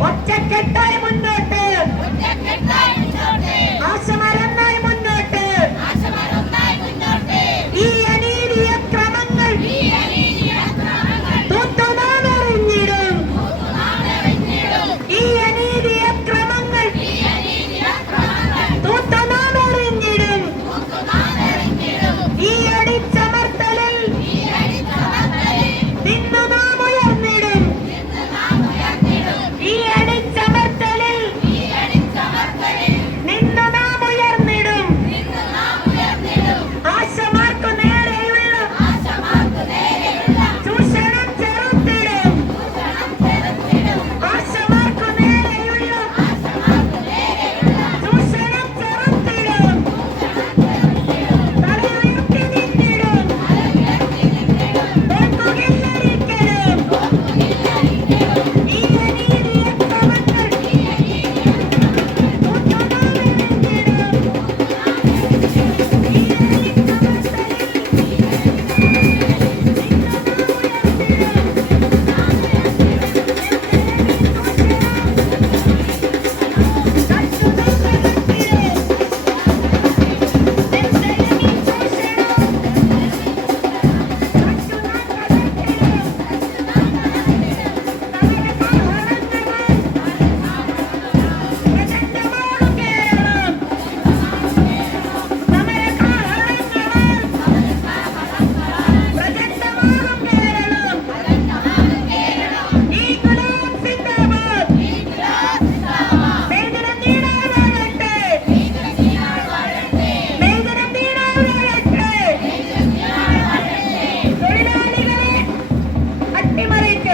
ഒറ്റക്കെട്ടായി മുന്നോട്ട്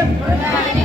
bien?